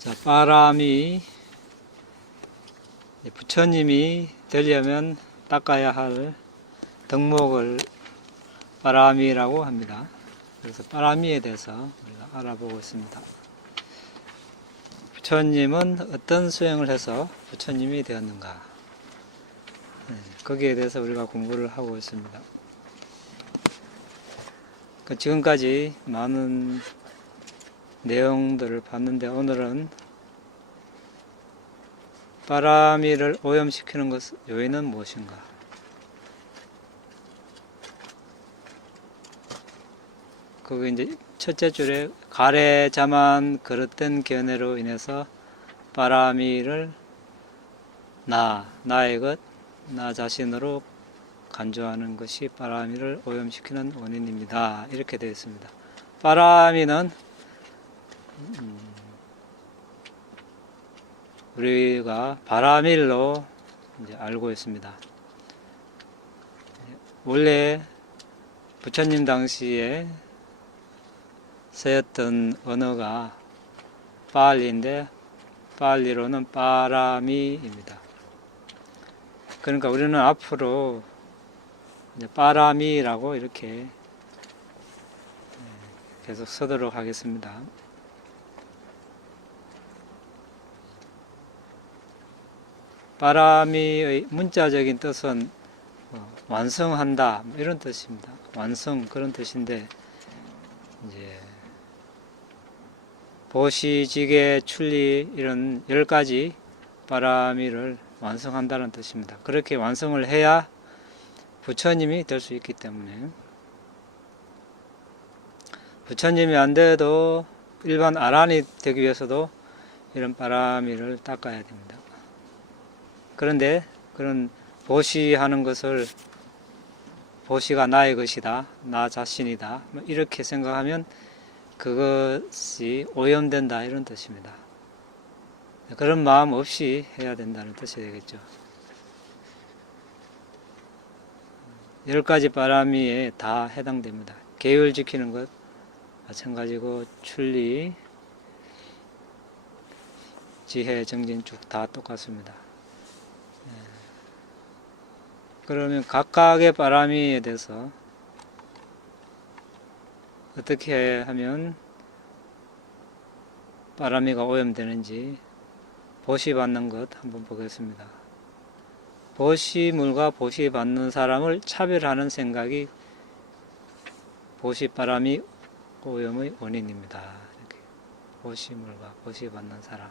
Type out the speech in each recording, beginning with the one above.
자, 바람이 부처님이 되려면 닦아야 할 덕목을 바람이라고 합니다. 그래서 바람이에 대해서 우리가 알아보고 있습니다. 부처님은 어떤 수행을 해서 부처님이 되었는가? 거기에 대해서 우리가 공부를 하고 있습니다. 지금까지 많은 내용들을 봤는데 오늘은 바람이를 오염시키는 것 요인은 무엇인가? 그게 이제 첫째 줄에 가래자만 그릇된 견해로 인해서 바람이를 나의 것, 나 자신으로 간주하는 것이 바람이를 오염시키는 원인입니다. 이렇게 되어 있습니다. 바람이는 우리가 바람일로 이제 알고 있습니다. 원래 부처님 당시에 쓰였던 언어가 빨리인데 빨리로는 바람이입니다. 그러니까 우리는 앞으로 이제 바람이라고 이렇게 계속 쓰도록 하겠습니다. 바람이의 문자적인 뜻은 완성한다 이런 뜻입니다. 완성 그런 뜻인데 이제 보시지계 출리 이런 10가지 바람이를 완성한다는 뜻입니다. 그렇게 완성을 해야 부처님이 될 수 있기 때문에 부처님이 안 돼도 일반 아란이 되기 위해서도 이런 바람이를 닦아야 됩니다. 그런데 그런 보시하는 것을 보시가 나의 것이다, 나 자신이다 이렇게 생각하면 그것이 오염된다 이런 뜻입니다. 그런 마음 없이 해야 된다는 뜻이 되겠죠. 10가지 바람이에 다 해당됩니다. 계율 지키는 것 마찬가지고 출리, 지혜, 정진 쭉 다 똑같습니다. 그러면 각각의 바람이에 대해서 어떻게 하면 바람이가 오염되는지 보시받는 것 한번 보겠습니다. 보시물과 보시받는 사람을 차별하는 생각이 보시바람이 오염의 원인입니다. 이렇게. 보시물과 보시받는 사람.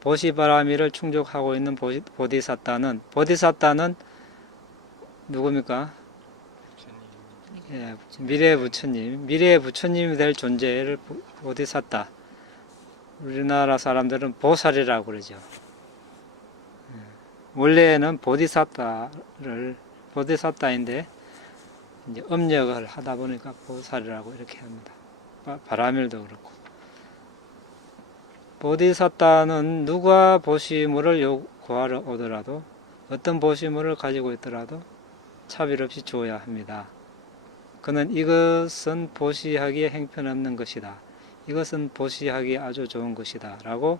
보시바라미를 충족하고 있는 보디사타는 누굽니까? 예, 미래의 부처님이 될 존재를 보디사타. 우리나라 사람들은 보살이라고 그러죠. 원래는 보디사타인데 이제 음력을 하다 보니까 보살이라고 이렇게 합니다. 바라밀도 그렇고. 보디사타는 누가 보시물을 요구하러 오더라도 어떤 보시물을 가지고 있더라도 차별 없이 주어야 합니다. 그는 이것은 보시하기에 형편없는 것이다. 이것은 보시하기에 아주 좋은 것이다. 라고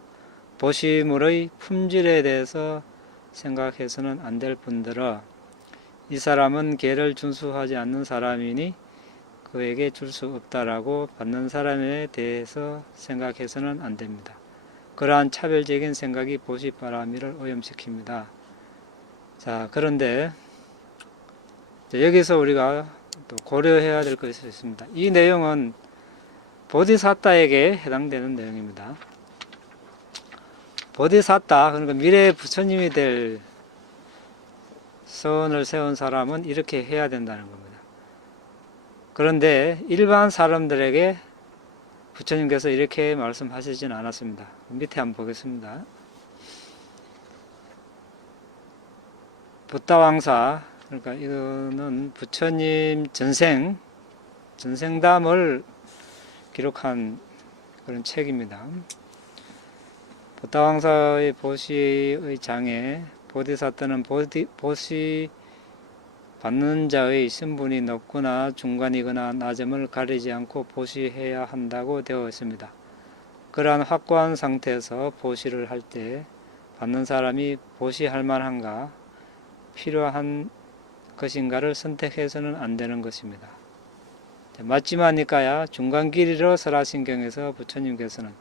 보시물의 품질에 대해서 생각해서는 안 될 뿐더러 이 사람은 계를 준수하지 않는 사람이니 그에게 줄 수 없다라고 받는 사람에 대해서 생각해서는 안 됩니다. 그러한 차별적인 생각이 보시바라미를 오염시킵니다. 자, 그런데 여기서 우리가 또 고려해야 될 것이 있습니다. 이 내용은 보디사타에게 해당되는 내용입니다. 보디사타, 그러니까 미래의 부처님이 될 선을 세운 사람은 이렇게 해야 된다는 겁니다. 그런데 일반 사람들에게 부처님께서 이렇게 말씀하시진 않았습니다. 밑에 한번 보겠습니다. 붓다왕사, 그러니까 이거는 부처님 전생담을 기록한 그런 책입니다. 붓다왕사의 보시의 장에 보디사타는 보시 받는 자의 신분이 높거나 중간이거나 낮음을 가리지 않고 보시해야 한다고 되어 있습니다. 그러한 확고한 상태에서 보시를 할 때 받는 사람이 보시할 만한가, 필요한 것인가를 선택해서는 안 되는 것입니다. 맞지마니까야 중간길이로 설하신경에서 부처님께서는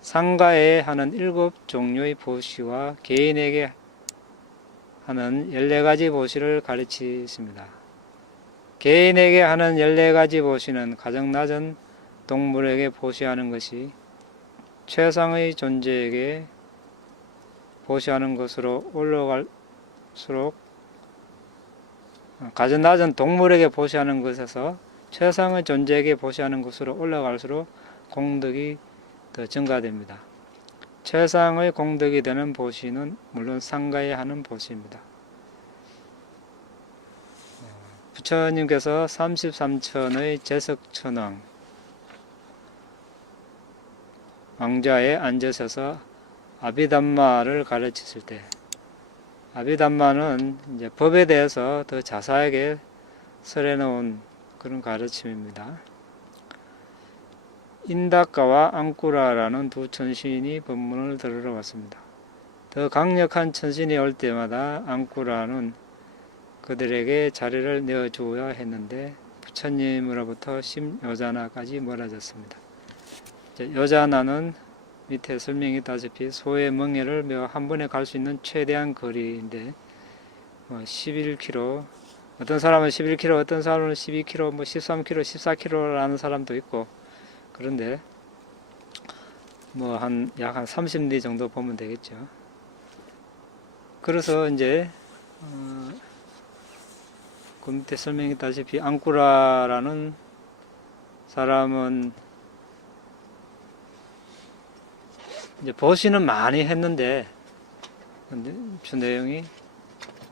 상가에 하는 7종류의 보시와 개인에게 하는 14가지 보시를 가르치십니다. 개인에게 하는 14가지 보시는 가장 낮은 동물에게 보시하는 것이 최상의 존재에게 보시하는 것으로 올라갈수록, 가장 낮은 동물에게 보시하는 것에서 최상의 존재에게 보시하는 것으로 올라갈수록 공덕이 더 증가됩니다. 최상의 공덕이 되는 보시는 물론 상가에 하는 보시입니다. 부처님께서 33천의 제석천왕 왕좌에 앉으셔서 아비담마를 가르치실 때, 아비담마는 이제 법에 대해서 더 자세하게 설해놓은 그런 가르침입니다. 인다가와 앙꾸라라는 두 천신이 법문을 들으러 왔습니다. 더 강력한 천신이 올 때마다 앙꾸라는 그들에게 자리를 내어주어야 했는데 부처님으로부터 심요자나까지 멀어졌습니다. 요자나는 밑에 설명이 있다시피 소의 멍에를 메어 한 번에 갈 수 있는 최대한 거리인데 11km, 어떤 사람은 11km, 어떤 사람은 12km, 13km, 14km라는 사람도 있고, 그런데 약 한 30리 정도 보면 되겠죠. 그래서 이제 그 밑에 설명이 있다시피 앙꾸라라는 사람은 이제 보시는 많이 했는데, 그 내용이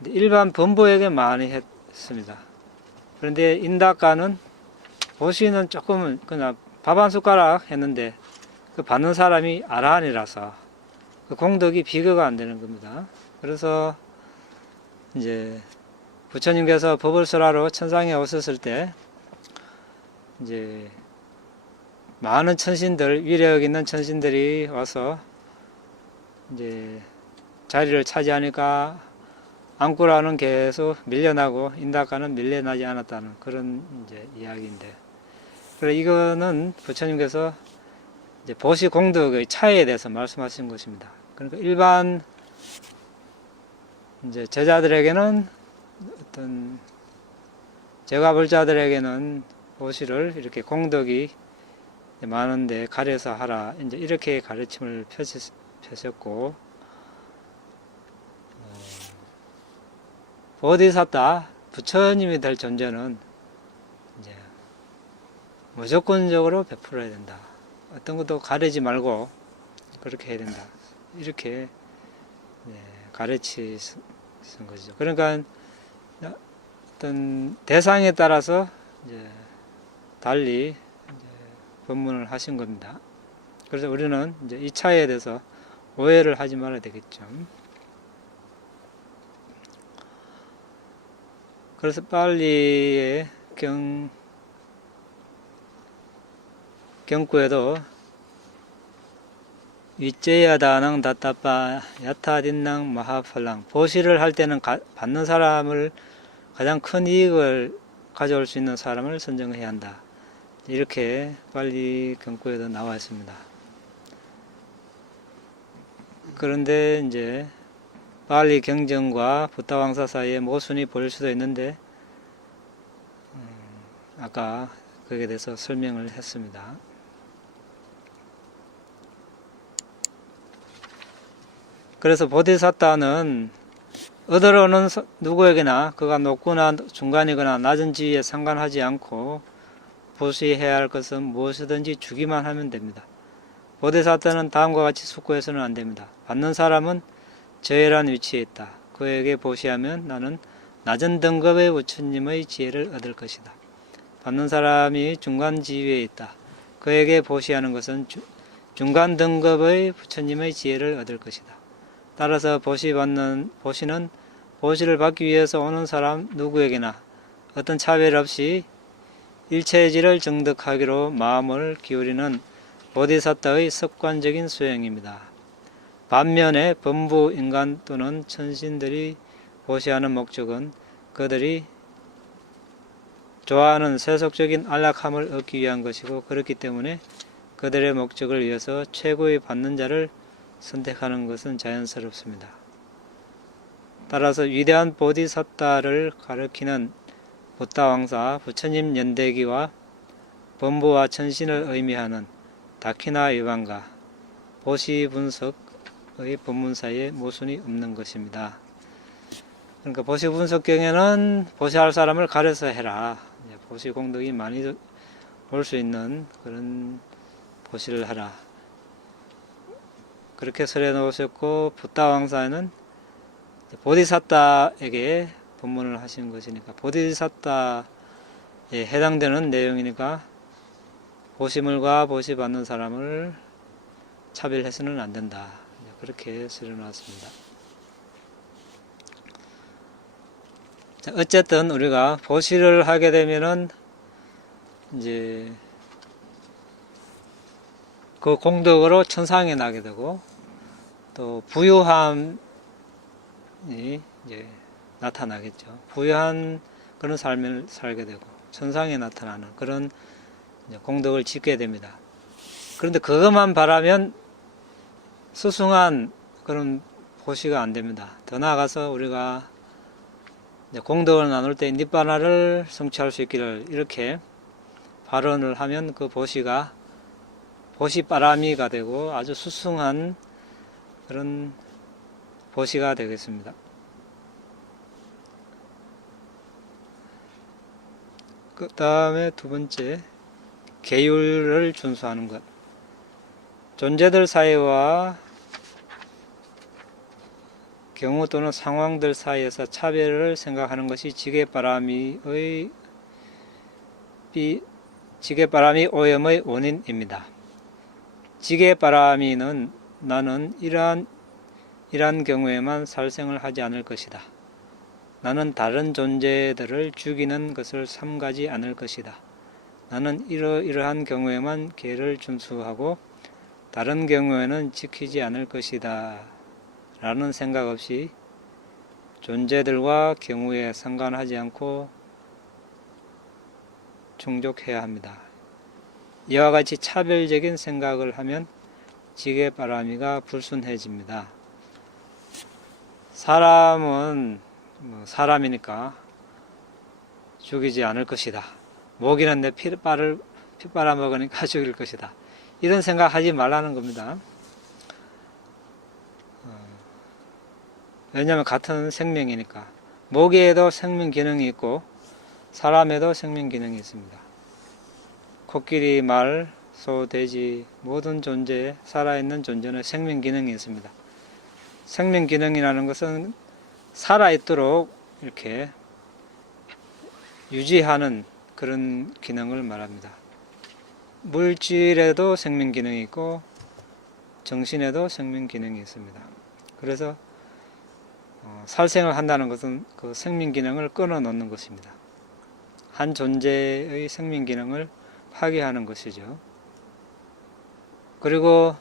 일반 범부에게 많이 했습니다. 그런데 인다가는 보시는 조금은 그냥 밥 한 숟가락 했는데 그 받는 사람이 아라한이라서 그 공덕이 비교가 안 되는 겁니다. 그래서 이제 부처님께서 법을 설하러 천상에 오셨을 때 이제 많은 천신들, 위력 있는 천신들이 와서 이제 자리를 차지하니까 앙꾸라는 계속 밀려나고 인다가는 밀려나지 않았다는 그런 이제 이야기인데, 그래 이거는 부처님께서 이제 보시 공덕의 차이에 대해서 말씀하신 것입니다. 그러니까 일반 이제 제자들에게는 어떤 제가 볼 자들에게는 보시를 이렇게 공덕이 많은데 가려서 하라, 이제 이렇게 가르침을 펴셨고, 보디사타 부처님이 될 존재는 이제 무조건적으로 베풀어야 된다. 어떤 것도 가리지 말고 그렇게 해야 된다. 이렇게 가르치신 것이죠. 그러니까 어떤 대상에 따라서 이제 달리 법문을 하신 겁니다. 그래서 우리는 이제 이 차이에 대해서 오해를 하지 말아야 되겠죠. 그래서 빨리의 경구에도 위째야다낭 다따빠 야타딘낭 마하팔랑, 보시를 할 때는 받는 사람을 가장 큰 이익을 가져올 수 있는 사람을 선정해야 한다. 이렇게 빨리 경구에도 나와 있습니다. 그런데 이제 빨리 경전과 부타왕사 사이에 모순이 보일 수도 있는데 아까 거기에 대해서 설명을 했습니다. 그래서 보디사타는 얻으러는 누구에게나 그가 높거나 중간이거나 낮은 지위에 상관하지 않고 보시해야 할 것은 무엇이든지 주기만 하면 됩니다. 보디사타는 다음과 같이 숙고해서는 안 됩니다. 받는 사람은 저해란 위치에 있다. 그에게 보시하면 나는 낮은 등급의 부처님의 지혜를 얻을 것이다. 받는 사람이 중간 지위에 있다. 그에게 보시하는 것은 중간 등급의 부처님의 지혜를 얻을 것이다. 따라서 보시는 보시를 받기 위해서 오는 사람 누구에게나 어떤 차별 없이 일체질을 정득하기로 마음을 기울이는 보디사tta의 습관적인 수행입니다. 반면에 범부 인간 또는 천신들이 보시하는 목적은 그들이 좋아하는 세속적인 안락함을 얻기 위한 것이고, 그렇기 때문에 그들의 목적을 위해서 최고의 받는 자를 선택하는 것은 자연스럽습니다. 따라서 위대한 보디사tta를 가리키는 부타왕사, 부처님 연대기와 범부와 천신을 의미하는 다키나위반과 보시 분석의 본문 사이에 모순이 없는 것입니다. 그러니까 보시 분석경에는 보시할 사람을 가려서 해라, 보시 공덕이 많이 올 수 있는 그런 보시를 하라, 그렇게 설해 놓으셨고, 부타왕사에는 보디사tta에게 본문을 하신 것이니까 보디사tta에 해당되는 내용이니까 보시물과 보시 받는 사람을 차별해서는 안 된다, 그렇게 설해 놨습니다. 어쨌든 우리가 보시를 하게 되면은 이제 그 공덕으로 천상에 나게 되고, 또 부유함이 이제 나타나겠죠. 부유한 그런 삶을 살게 되고 천상에 나타나는 그런 공덕을 짓게 됩니다. 그런데 그것만 바라면 수승한 그런 보시가 안 됩니다. 더 나아가서 우리가 공덕을 나눌 때 니바나를 성취할 수 있기를 이렇게 발언을 하면 그 보시가 보시바라미가 되고 아주 수승한 그런 보시가 되겠습니다. 그 다음에 두 번째, 계율을 준수하는 것. 존재들 사이와 경우 또는 상황들 사이에서 차별을 생각하는 것이 지게바람이 오염의 원인입니다. 지게바람이는 나는 이러한 경우에만 살생을 하지 않을 것이다. 나는 다른 존재들을 죽이는 것을 삼가지 않을 것이다. 나는 이러한 경우에만 계를 준수하고 다른 경우에는 지키지 않을 것이다. 라는 생각 없이 존재들과 경우에 상관하지 않고 충족해야 합니다. 이와 같이 차별적인 생각을 하면 지게바라미가 불순해집니다. 사람은 사람이니까 죽이지 않을 것이다. 모기는 내 피 빨아먹으니까 죽일 것이다. 이런 생각하지 말라는 겁니다. 왜냐하면 같은 생명이니까. 모기에도 생명 기능이 있고 사람에도 생명 기능이 있습니다. 코끼리, 말, 소, 돼지 모든 존재에, 살아있는 존재는 생명 기능이 있습니다. 생명 기능이라는 것은 살아있도록 이렇게 유지하는 그런 기능을 말합니다. 물질에도 생명 기능이 있고 정신에도 생명 기능이 있습니다. 그래서 살생을 한다는 것은 그 생명 기능을 끊어 놓는 것입니다. 한 존재의 생명 기능을 파괴하는 것이죠. 그리고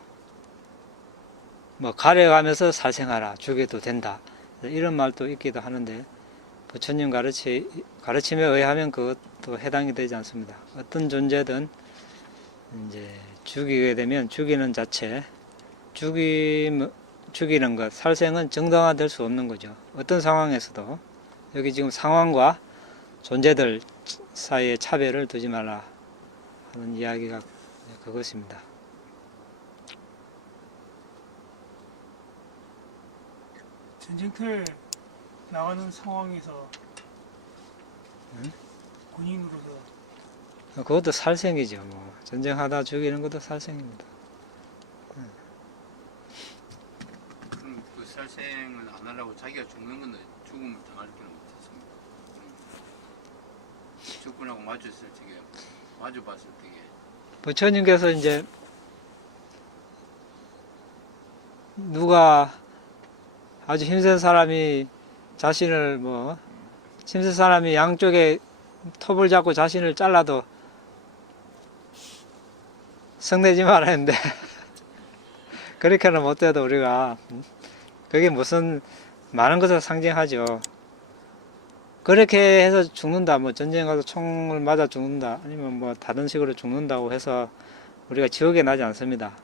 가려가면서 살생하라, 죽여도 된다, 이런 말도 있기도 하는데 부처님 가르침에 의하면 그것도 해당이 되지 않습니다. 어떤 존재든 이제 죽이게 되면 죽이는 자체, 죽이는 것, 살생은 정당화될 수 없는 거죠. 어떤 상황에서도. 여기 지금 상황과 존재들 사이에 차별을 두지 말라 하는 이야기가 그것입니다. 전쟁터에 나가는 상황에서 군인으로서 그것도 살생이죠. 전쟁하다 죽이는 것도 살생입니다. 그럼 그 살생을 안 하려고 자기가 죽는 건데 죽음을 당할 때는 못했습니다. 적군하고 마주봤을 때 부처님께서 이제 누가 아주 힘센 사람이 자신을 힘센 사람이 양쪽에 톱을 잡고 자신을 잘라도 성내지 말아야 했는데 그렇게는 못돼도 우리가 그게 무슨 많은 것을 상징하죠. 그렇게 해서 죽는다, 뭐 전쟁 가서 총을 맞아 죽는다, 아니면 뭐 다른 식으로 죽는다고 해서 우리가 지옥에 나지 않습니다.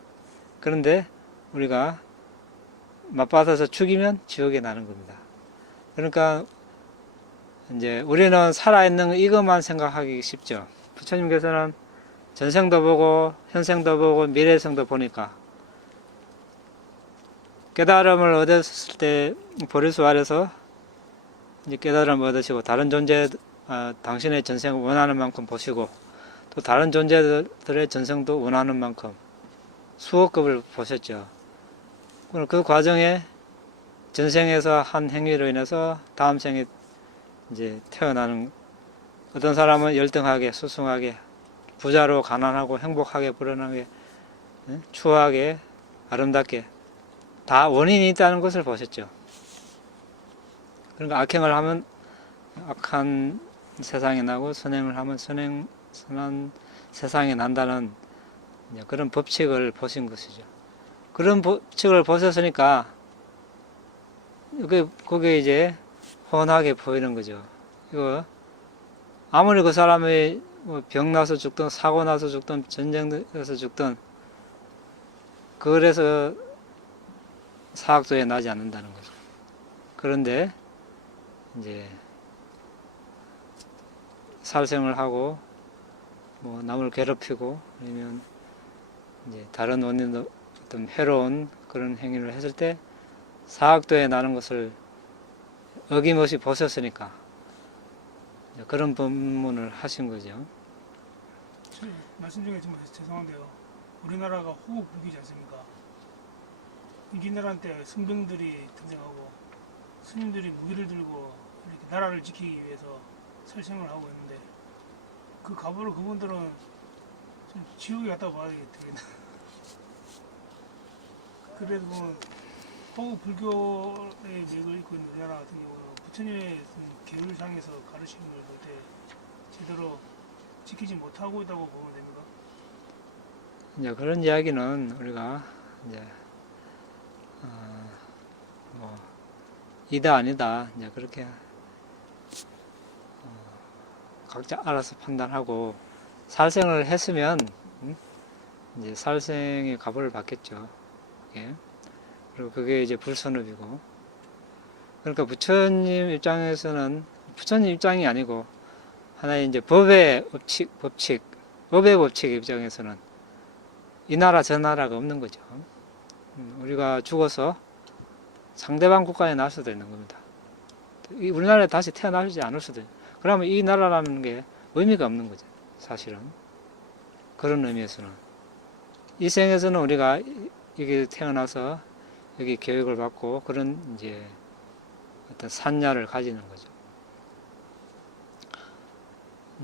그런데 우리가 맞받아서 죽이면 지옥에 나는 겁니다. 그러니까 이제 우리는 살아있는 이것만 생각하기 쉽죠. 부처님께서는 전생도 보고 현생도 보고 미래생도 보니까 깨달음을 얻었을 때 보리수 아래서 이제 깨달음을 얻으시고 다른 존재, 당신의 전생을 원하는 만큼 보시고 또 다른 존재들의 전생도 원하는 만큼 수억 급을 보셨죠. 그 과정에 전생에서 한 행위로 인해서 다음 생에 이제 태어나는, 어떤 사람은 열등하게, 수승하게, 부자로 가난하고 행복하게 불어나게, 추하게, 아름답게 다 원인이 있다는 것을 보셨죠. 그러니까 악행을 하면 악한 세상에 나고 선행을 하면 선한 세상에 난다는 그런 법칙을 보신 것이죠. 그런 법칙을 보셨으니까 그게 이제 훤하게 보이는 거죠. 이거 아무리 그 사람이 병 나서 죽든 사고 나서 죽든 전쟁에서 죽든 그래서 사학도에 나지 않는다는 거죠. 그런데 이제 살생을 하고 뭐 남을 괴롭히고 아니면 이제 다른 원인도 어떤 해로운 그런 행위를 했을 때 사학도에 나는 것을 어김없이 보셨으니까 그런 법문을 하신 거죠. 말씀 중에 정말 죄송한데요. 우리나라가 호국불기지 않습니까? 임진왜란 때 승병들이 등장하고 스님들이 무기를 들고 이렇게 나라를 지키기 위해서 살생을 하고 있는데 그 가보를 그분들은 좀 지옥에 갔다 봐야 되겠네. 그래도 보면 호국불교의 맥을 잇고 있는 우리나라 같은 경우는 부처님의 계율상에서 가르치는 걸 볼 때 제대로 지키지 못하고 있다고 보면 됩니까? 이제 그런 이야기는 우리가 이제 뭐 이다 아니다 이제 그렇게 각자 알아서 판단하고 살생을 했으면 이제 살생의 가보를 받겠죠. 예. 그리고 그게 이제 불선업이고, 그러니까 부처님 입장에서는 부처님 입장이 아니고 하나의 이제 법의 법칙 입장에서는 이 나라 저 나라가 없는 거죠. 우리가 죽어서 상대방 국가에 날 수도 있는 겁니다. 우리나라에 다시 태어나지 않을 수도 있는. 그러면 이 나라라는 게 의미가 없는 거죠. 사실은. 그런 의미에서는. 이 생에서는 우리가 여기 태어나서 여기 교육을 받고 그런 이제 어떤 산야를 가지는 거죠.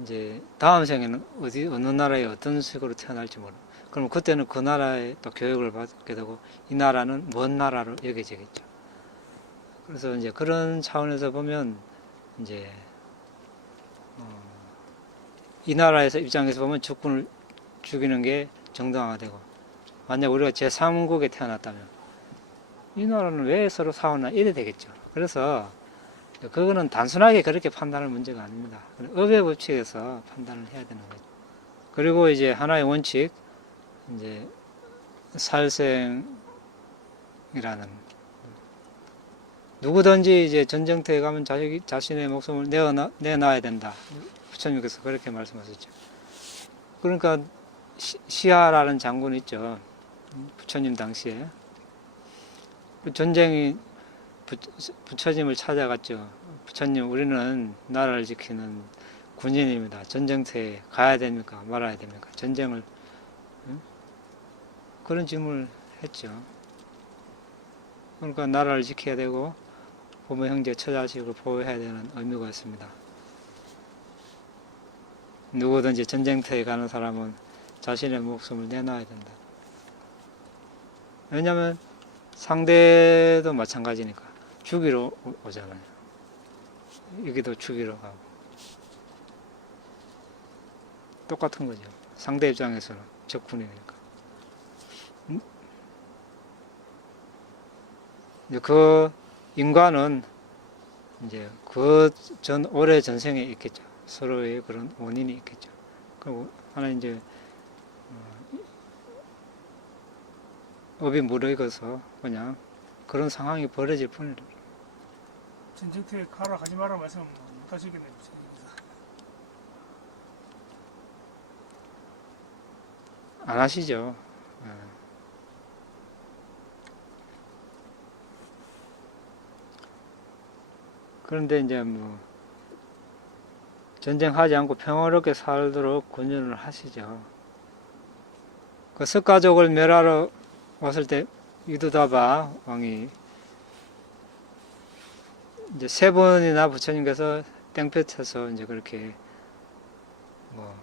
이제 다음 생에는 어느 나라에 어떤 식으로 태어날지 모르고, 그럼 그때는 그 나라에 또 교육을 받게 되고 이 나라는 먼 나라로 여겨지겠죠. 그래서 이제 그런 차원에서 보면 이제 이 나라에서 입장에서 보면 적군을 죽이는 게 정당화되고, 만약 우리가 제3국에 태어났다면 이 나라는 왜 서로 싸우나 이래 되겠죠. 그래서 그거는 단순하게 그렇게 판단할 문제가 아닙니다. 업의 법칙에서 판단을 해야 되는 거죠. 그리고 이제 하나의 원칙, 이제 살생이라는, 누구든지 이제 전쟁터에 가면 자신의 목숨을 내놔야 된다. 부처님께서 그렇게 말씀하셨죠. 그러니까 시하라는 장군 있죠. 부처님 당시에 전쟁이 부처님을 찾아갔죠. 부처님, 우리는 나라를 지키는 군인입니다. 전쟁터에 가야 됩니까? 말아야 됩니까? 전쟁을, 그런 질문을 했죠. 그러니까 나라를 지켜야 되고 부모, 형제, 처자식을 보호해야 되는 의무가 있습니다. 누구든지 전쟁터에 가는 사람은 자신의 목숨을 내놔야 된다. 왜냐하면 상대도 마찬가지니까 죽이러 오잖아요. 여기도 죽이러 가고. 똑같은 거죠. 상대 입장에서는 적군이니까. 이제 그 인과는 이제 그 전 오래 전생에 있겠죠. 서로의 그런 원인이 있겠죠. 그리고 하나 이제 업이 무르익어서 그냥 그런 상황이 벌어질 뿐이라. 전쟁터에 가라 가지 마라 말씀 못 하시겠네요. 부처님께서. 안 하시죠. 예. 그런데 이제 뭐 전쟁하지 않고 평화롭게 살도록 권유를 하시죠. 그 석가족을 멸하러 왔을 때 위두다바 왕이 이제 3번이나 부처님께서 땡볕 쳐서 이제 그렇게 뭐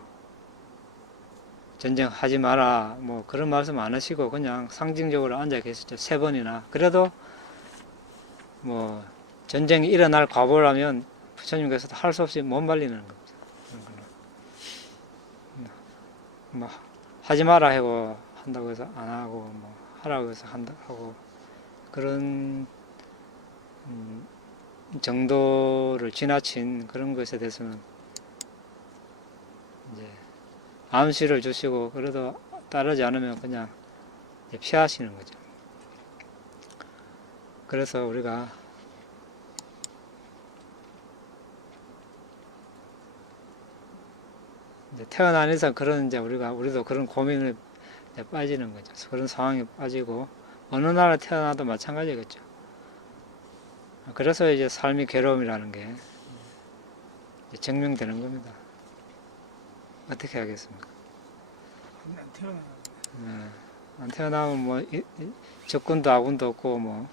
전쟁하지 마라 뭐 그런 말씀 안 하시고 그냥 상징적으로 앉아 계셨죠. 3번이나. 그래도 뭐 전쟁이 일어날 과보라면 부처님께서도 할 수 없이 못 말리는 겁니다. 뭐 하지 마라 하고 한다고 해서 안 하고 뭐 하라고 해서 한다 하고 그런 정도를 지나친 그런 것에 대해서는 이제 암시를 주시고 그래도 따르지 않으면 그냥 이제 피하시는 거죠. 그래서 우리가 이제 태어난 이상 그런 이제 우리도 그런 고민을 이제 빠지는 거죠. 그런 상황에 빠지고 어느 나라에 태어나도 마찬가지겠죠. 그래서 이제 삶이 괴로움이라는 게 이제 증명되는 겁니다. 어떻게 하겠습니까? 안 태어나요. 네. 안 태어나면 뭐 적군도 아군도 없고 뭐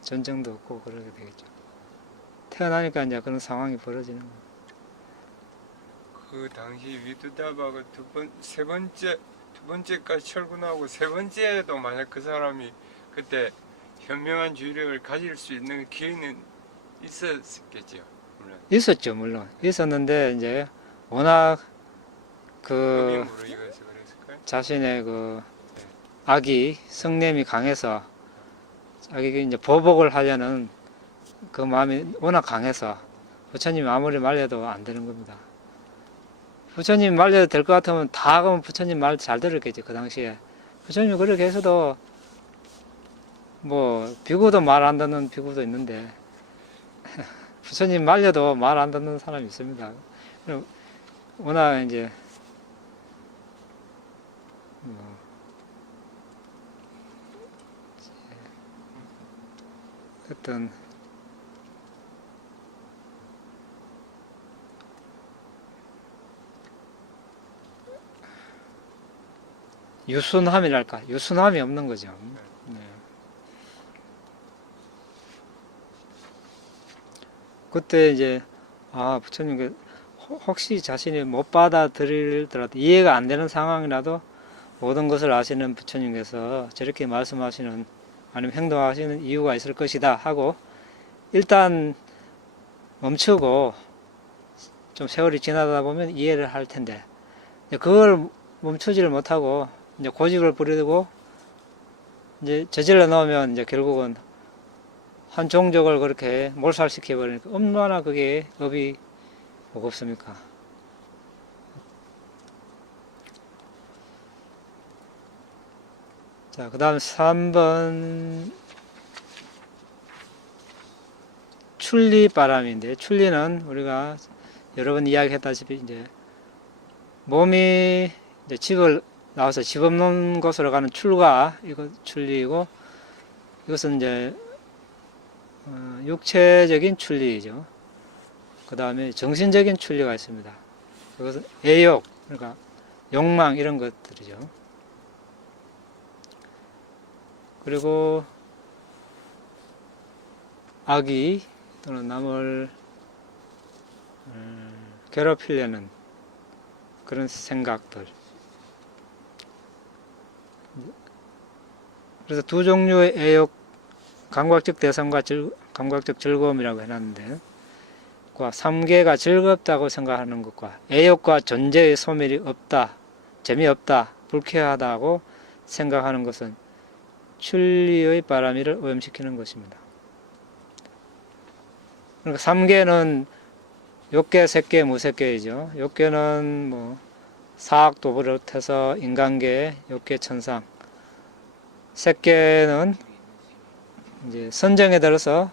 전쟁도 없고 그러게 되겠죠. 태어나니까 이제 그런 상황이 벌어지는 거예요. 그 당시 위두다바가 두 번째까지 철군하고 3번째에도 만약 그 사람이 그때 현명한 주의력을 가질 수 있는 기회는 있었겠죠. 물론. 있었죠, 물론. 있었는데 이제 워낙 법이 그 무르익어서 그랬을까요? 자신의 그 악이 성냄이 강해서 자기 이제 보복을 하려는 그 마음이 워낙 강해서 부처님이 아무리 말려도 안 되는 겁니다. 부처님 말려도 될 것 같으면 다 그러면 부처님 말 잘 들었겠지 그 당시에. 부처님이 그렇게 해서도 뭐 비구도 말 안 듣는 비구도 있는데 부처님 말려도 말 안 듣는 사람이 있습니다. 워낙 이제 뭐 어떤 유순함이랄까 유순함이 없는 거죠. 네. 그때 이제 부처님 혹시 자신이 못 받아들이더라도 이해가 안 되는 상황이라도 모든 것을 아시는 부처님께서 저렇게 말씀하시는 아니면 행동하시는 이유가 있을 것이다 하고 일단 멈추고 좀 세월이 지나다 보면 이해를 할 텐데 그걸 멈추지를 못하고 이제 고집을 부리고 이제 저질러 넣으면 이제 결국은 한 종족을 그렇게 몰살시켜 버리니까 얼마나 그게 업이 무겁습니까? 자, 그 다음 3번 출리바람인데 출리는 우리가 여러 번 이야기했다시피 이제 몸이 이제 집을 나와서 집 없는 곳으로 가는 출가 이거 출리이고 이것은 이제 육체적인 출리이죠. 그 다음에 정신적인 출리가 있습니다. 그것은 애욕 그러니까 욕망 이런 것들이죠. 그리고 악의 또는 남을 괴롭히려는 그런 생각들. 그래서 두 종류의 애욕, 감각적 대상과 감각적 즐거움이라고 해놨는데 것과 삼계가 즐겁다고 생각하는 것과 애욕과 존재의 소멸이 없다, 재미없다, 불쾌하다고 생각하는 것은 출리의 바람이를 오염시키는 것입니다. 그러니까 삼계는 욕계, 색계, 무색계이죠. 욕계는 뭐 사악도 비롯해서 인간계, 욕계, 천상. 색계는 이제 선정에 들어서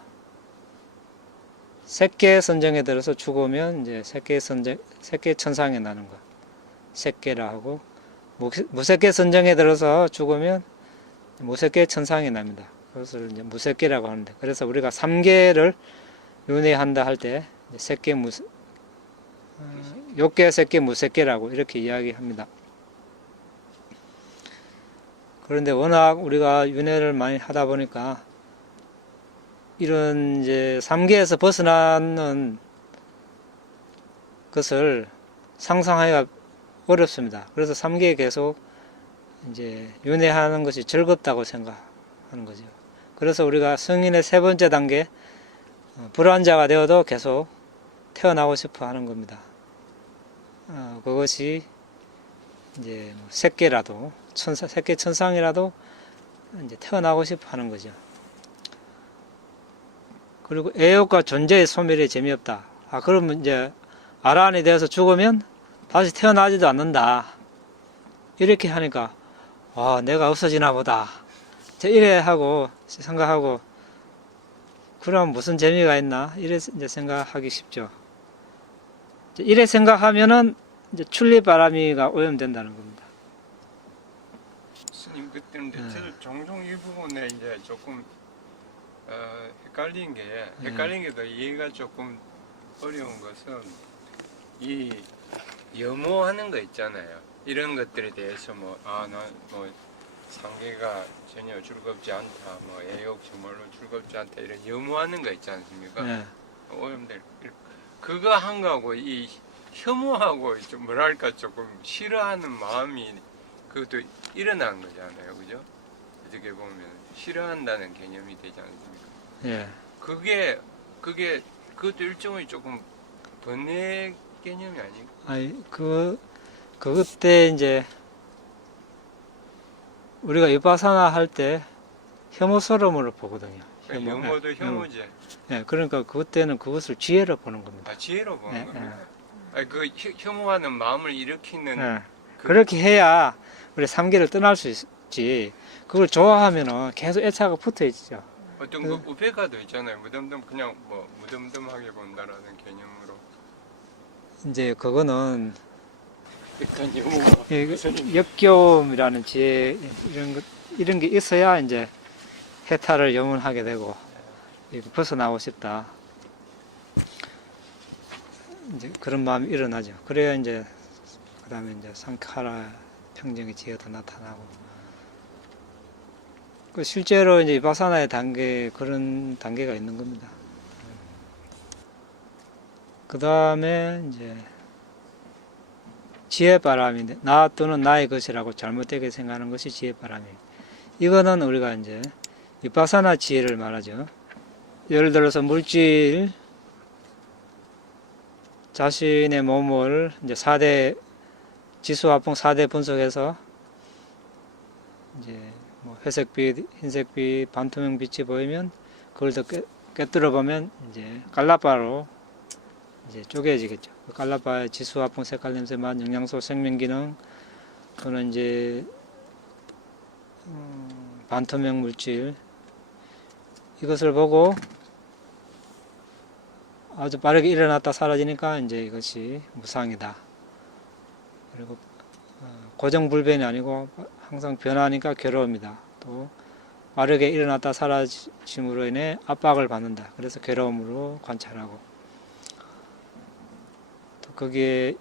색계 선정에 들어서 죽으면 이제 색계 천상에 나는 것. 색계라 하고 무색계 선정에 들어서 죽으면 무색계 천상에 납니다. 그것을 이제 무색계라고 하는데, 그래서 우리가 삼계를 윤회한다 할 때 색계 욕계, 색계, 무색계라고 이렇게 이야기합니다. 그런데 워낙 우리가 윤회를 많이 하다 보니까 이런 이제 삼계에서 벗어나는 것을 상상하기가 어렵습니다. 그래서 삼계에 계속 이제 윤회하는 것이 즐겁다고 생각하는 거죠. 그래서 우리가 성인의 세 번째 단계, 불환자가 되어도 계속 태어나고 싶어 하는 겁니다. 그것이 이제 뭐 색계라도 색계 천상이라도 이제 태어나고 싶어 하는 거죠. 그리고 애욕과 존재의 소멸이 재미없다. 그러면 이제 아라한이 되어서 죽으면 다시 태어나지도 않는다. 이렇게 하니까 내가 없어지나 보다. 이래 하고 생각하고, 그럼 무슨 재미가 있나? 이래 이제 생각하기 쉽죠. 이래 생각하면은 이제 출리바람이가 오염된다는 겁니다. 스님 그때는 저도 종종 이 부분에 이제 조금 헷갈린 게도 이해가 조금 어려운 것은 이 염호하는 거 있잖아요. 이런 것들에 대해서 상계가 전혀 즐겁지 않다, 애욕 정말로 즐겁지 않다, 이런 염호하는 거 있지 않습니까? 네. 오염될 그거 한 거하고 이 혐오하고 좀 뭐랄까 조금 싫어하는 마음이 그것도 일어난 거잖아요, 그죠? 어떻게 보면 싫어한다는 개념이 되지 않습니까? 예. 그것도 일종의 조금 번뇌 개념이 아니고? 그때 이제 우리가 위파사나 할 때 혐오스러움으로 보거든요. 혐오도 혐오지. 예, 그러니까 그때는 그것을 지혜로 보는 겁니다. 지혜로 보는 예, 겁니다. 그 혐오하는 마음을 일으키는 예. 그렇게 해야 우리 삼계를 떠날 수 있지. 그걸 좋아하면은 계속 애착이 붙어 있죠. 어떤 그 우페가도 있잖아요. 그냥 무덤덤하게 본다라는 개념으로. 이제 그거는 약간 혐오가 역겨움이라는 지혜, 이런 게 있어야 이제 해탈을 염원하게 되고 벗어나고 싶다, 이제 그런 마음이 일어나죠. 그래야 이제 그 다음에 이제 상카라 평정의 지혜도 나타나고, 실제로 이제 위파사나의 단계, 그런 단계가 있는 겁니다. 그 다음에 이제 지혜바람인데, 나 또는 나의 것이라고 잘못되게 생각하는 것이 지혜바람이에요. 이거는 우리가 이제 위파사나 지혜를 말하죠. 예를 들어서 물질, 자신의 몸을 이제 4대 지수화풍 4대 분석해서 이제 뭐 회색빛, 흰색빛, 반투명 빛이 보이면 그걸 더 꿰뚫어 보면 이제 깔라바로 이제 쪼개지겠죠. 깔라바의 지수화풍, 색깔, 냄새, 맛, 영양소, 생명기능, 또는 이제 반투명 물질, 이것을 보고 아주 빠르게 일어났다 사라지니까 이제 이것이 무상이다. 그리고 고정불변이 아니고 항상 변하니까 괴로움이다. 또 빠르게 일어났다 사라짐으로 인해 압박을 받는다. 그래서 괴로움으로 관찰하고, 또 거기에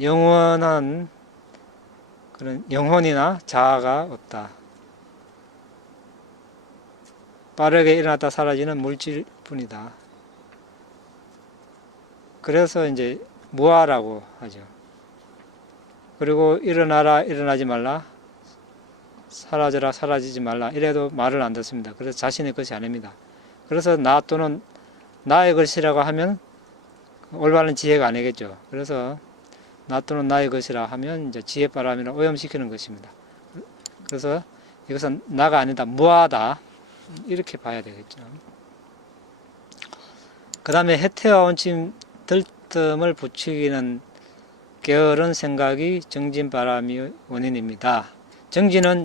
영원한 그런 영혼이나 자아가 없다. 빠르게 일어났다 사라지는 물질뿐이다. 그래서 이제 무아라고 하죠. 그리고 일어나라, 일어나지 말라, 사라져라, 사라지지 말라, 이래도 말을 안 듣습니다. 그래서 자신의 것이 아닙니다. 그래서 나 또는 나의 것이라고 하면 올바른 지혜가 아니겠죠. 그래서 나 또는 나의 것이라 하면 이제 지혜바람이라 오염시키는 것입니다. 그래서 이것은 나가 아니다, 무하다, 이렇게 봐야 되겠죠. 그 다음에 해태와 원침 들뜸을 부추기는 게으른 생각이 정진바람의 원인입니다. 정진은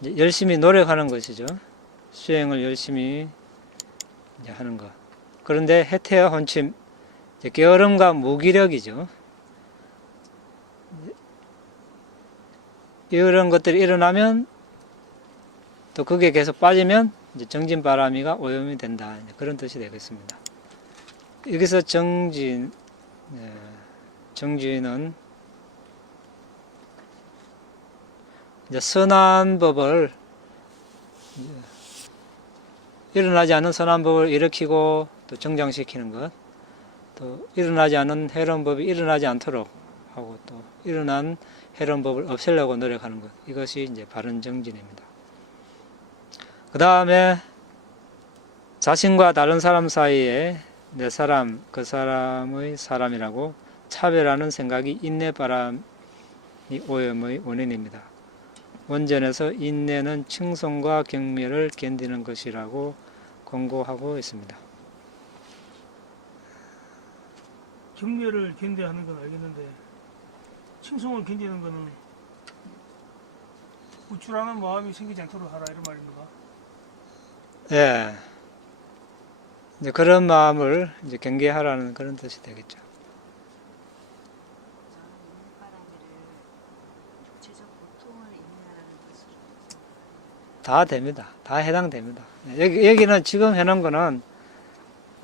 이제 열심히 노력하는 것이죠. 수행을 열심히 이제 하는 것. 그런데 해태와 원침, 게으름과 무기력이죠. 이런 것들이 일어나면 또 그게 계속 빠지면 이제 정진바람이가 오염이 된다, 그런 뜻이 되겠습니다. 여기서 정진, 정진은 이제 선한 법을, 일어나지 않은 선한 법을 일으키고 또 정장시키는 것, 또 일어나지 않은 해로운 법이 일어나지 않도록 하고 또 일어난 해로운 법을 없애려고 노력하는 것, 이것이 이제 바른 정진입니다. 그 다음에 자신과 다른 사람 사이에 내 사람, 그 사람의 사람이라고 차별하는 생각이 인내바람이 오염의 원인입니다. 원전에서 인내는 칭송과 경멸을 견디는 것이라고 권고하고 있습니다. 경멸을 견뎌하는 건 알겠는데 칭송을 견디는 거는 우쭐하는 마음이 생기지 않도록 하라, 이런 말입니다. 예. 이제 그런 마음을 이제 경계하라는 그런 뜻이 되겠죠. 다 됩니다. 다 해당됩니다. 여기는 지금 해놓은 거는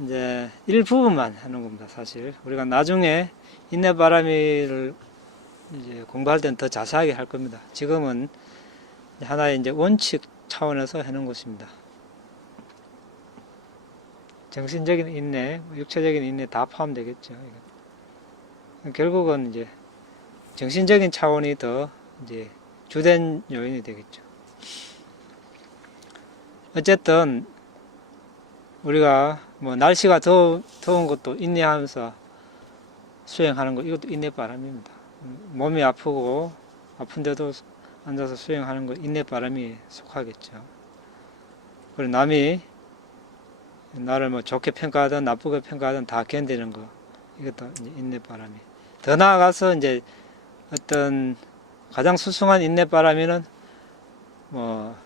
이제 일부분만 해놓은 겁니다. 사실 우리가 나중에 인내바람이를 이제 공부할 때는 더 자세하게 할 겁니다. 지금은 하나의 이제 원칙 차원에서 해놓은 것입니다. 정신적인 인내, 육체적인 인내 다 포함되겠죠. 결국은 이제 정신적인 차원이 더 이제 주된 요인이 되겠죠. 어쨌든 우리가 뭐 날씨가 더운 것도 인내하면서 수행하는 것, 이것도 인내바람입니다. 몸이 아프고 아픈데도 앉아서 수행하는 것, 인내바람이 속하겠죠. 그리고 남이 나를 뭐 좋게 평가하든 나쁘게 평가하든 다 견디는 거, 이것도 이제 인내바람이. 더 나아가서 이제 어떤 가장 수승한 인내바람이는 뭐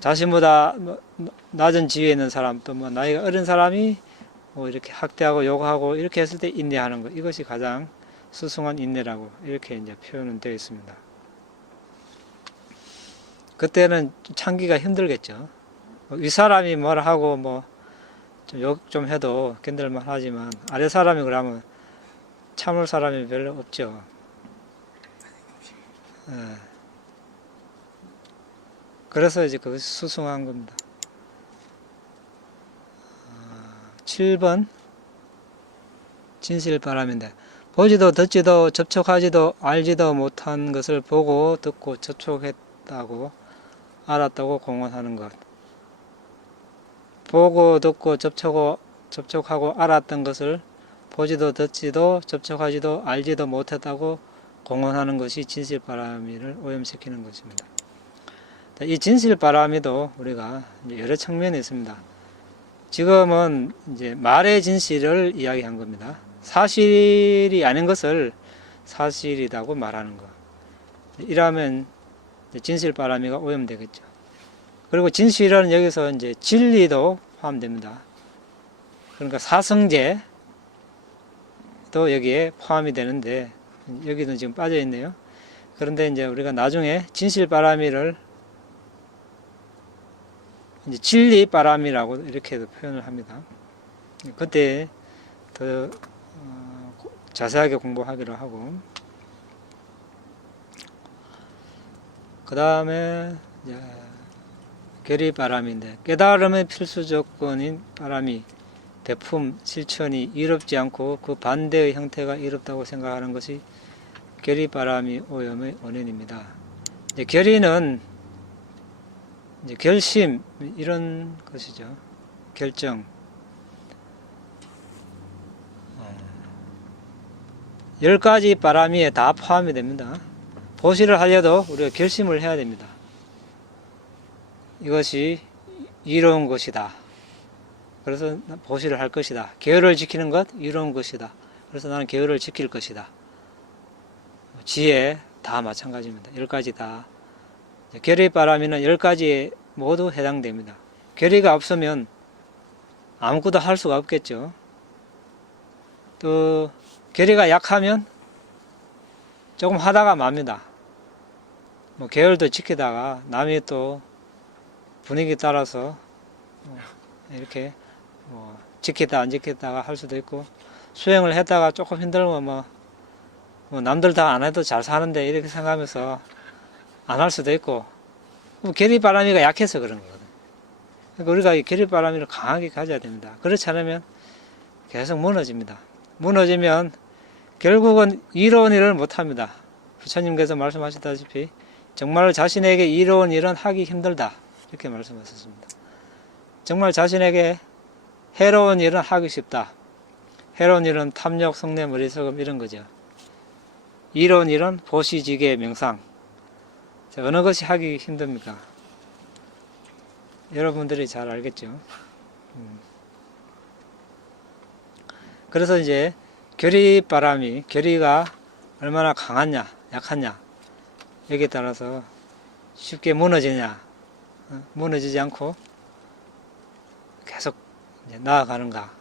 자신보다 낮은 지위에 있는 사람, 또 뭐 나이가 어린 사람이 뭐 이렇게 학대하고 욕하고 이렇게 했을 때 인내하는 것, 이것이 가장 수승한 인내라고 이렇게 이제 표현은 되어 있습니다. 그때는 참기가 힘들겠죠. 윗사람이 뭐라 하고 뭐 욕 좀 해도 견딜만 하지만 아래 사람이 그러면 참을 사람이 별로 없죠. 예. 그래서 이제 그것이 수승한 겁니다. 7번 진실바람인데, 보지도 듣지도 접촉하지도 알지도 못한 것을 보고 듣고 접촉했다고 알았다고 공언하는 것. 보고 듣고 접촉하고 알았던 것을 보지도 듣지도 접촉하지도 알지도 못했다고 공언하는 것이 진실바람이를 오염시키는 것입니다. 이 진실바람이도 우리가 여러 측면이 있습니다. 지금은 이제 말의 진실을 이야기한 겁니다. 사실이 아닌 것을 사실이라고 말하는 것. 이러면 진실바람이가 오염되겠죠. 그리고 진실은 여기서 이제 진리도 포함됩니다. 그러니까 사성제도 여기에 포함이 되는데 여기는 지금 빠져 있네요. 그런데 이제 우리가 나중에 진실바람이를 이제 진리바람이라고 이렇게도 표현을 합니다. 그때 더 자세하게 공부하기로 하고, 그 다음에 결의바람인데, 깨달음의 필수 조건인 바람이 배품, 실천이 이롭지 않고 그 반대의 형태가 이롭다고 생각하는 것이 결의바람이 오염의 원인입니다. 이제 결의는 이제 결심, 이런 것이죠. 결정. 10가지 바람이에 다 포함이 됩니다. 보시를 하려도 우리가 결심을 해야 됩니다. 이것이 이로운 것이다. 그래서 보시를 할 것이다. 계율을 지키는 것 이로운 것이다. 그래서 나는 계율을 지킬 것이다. 지혜 다 마찬가지입니다. 10가지 다. 결의바람이는 10가지에 모두 해당됩니다. 결의가 없으면 아무것도 할 수가 없겠죠. 또 결의가 약하면 조금 하다가 맙니다. 뭐 계율도 지키다가 남이 또 분위기 따라서 이렇게 뭐 지키다 안 지키다가 할 수도 있고, 수행을 했다가 조금 힘들면 뭐 남들 다 안 해도 잘 사는데 이렇게 생각하면서 안 할 수도 있고, 결의바람이가 약해서 그런 거거든요. 그러니까 우리가 이 결의바람이를 강하게 가져야 됩니다. 그렇지 않으면 계속 무너집니다. 무너지면 결국은 이로운 일을 못합니다. 부처님께서 말씀하셨다시피 정말 자신에게 이로운 일은 하기 힘들다, 이렇게 말씀하셨습니다. 정말 자신에게 해로운 일은 하기 쉽다. 해로운 일은 탐욕, 성내, 머리속음 이런 거죠. 이로운 일은 보시지계, 명상. 자, 어느 것이 하기 힘듭니까? 여러분들이 잘 알겠죠. 그래서 이제 결의바람이, 결의가 얼마나 강하냐 약하냐 여기에 따라서 쉽게 무너지냐 무너지지 않고 계속 이제 나아가는가,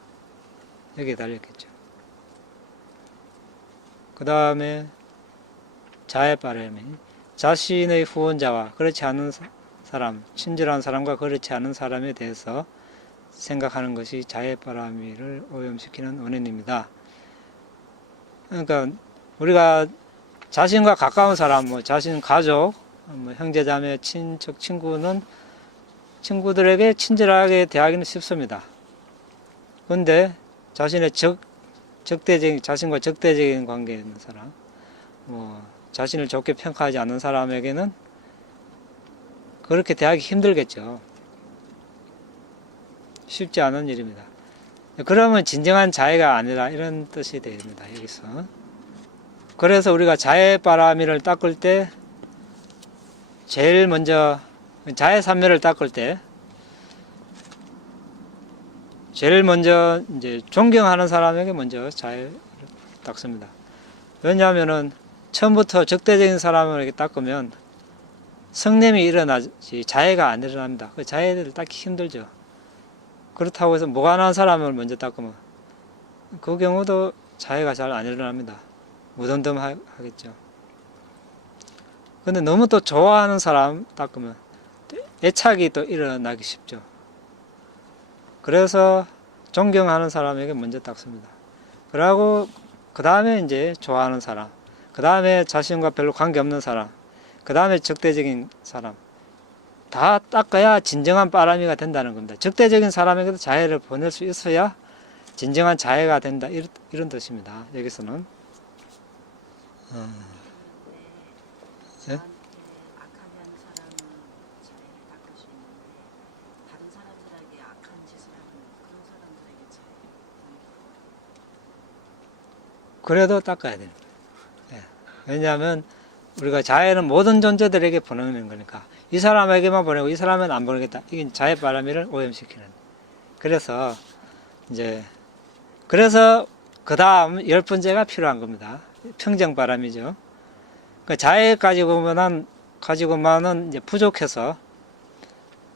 여기에 달렸겠죠. 그 다음에 자애바람이, 자신의 후원자와 그렇지 않은 사람, 친절한 사람과 그렇지 않은 사람에 대해서 생각하는 것이 자애바람이를 오염시키는 원인입니다. 그러니까 우리가 자신과 가까운 사람, 뭐 자신 가족, 뭐 형제자매, 친척, 친구들에게 친절하게 대하기는 쉽습니다. 그런데 자신의 자신과 적대적인 관계에 있는 사람, 뭐 자신을 좋게 평가하지 않는 사람에게는 그렇게 대하기 힘들겠죠. 쉽지 않은 일입니다. 그러면 진정한 자애가 아니라 이런 뜻이 됩니다. 여기서. 그래서 우리가 자애바라미를 닦을 때 제일 먼저 자애산멸을 닦을 때 제일 먼저 이제 존경하는 사람에게 먼저 자애를 닦습니다. 왜냐하면은 처음부터 적대적인 사람을 이렇게 닦으면 성냄이 일어나지 자애가 안 일어납니다. 그 자애를 닦기 힘들죠. 그렇다고 해서 무관한 사람을 먼저 닦으면 그 경우도 자애가 잘 안 일어납니다. 무덤덤하겠죠. 근데 너무 또 좋아하는 사람 닦으면 애착이 또 일어나기 쉽죠. 그래서 존경하는 사람에게 먼저 닦습니다. 그러고 그 다음에 이제 좋아하는 사람, 그 다음에 자신과 별로 관계없는 사람, 그 다음에 적대적인 사람 다 닦아야 진정한 바람이가 된다는 겁니다. 적대적인 사람에게도 자애를 보낼 수 있어야 진정한 자애가 된다, 이런 뜻입니다. 여기서는 네. 저한테 악하게 하는 사람은 자애를 닦을 수 있는데 다른 사람들에게 악한 짓을 하는 그런 사람들에게 자애를 그래도 닦아야 됩니다. 네. 왜냐하면 우리가 자애는 모든 존재들에게 보내는 거니까 이 사람에게만 보내고 이 사람은 안 보내겠다. 이게 자애바람이를 오염시키는. 그래서 그 다음 10번째가 필요한 겁니다. 평정바람이죠. 그 자애 가지고만은 이제 부족해서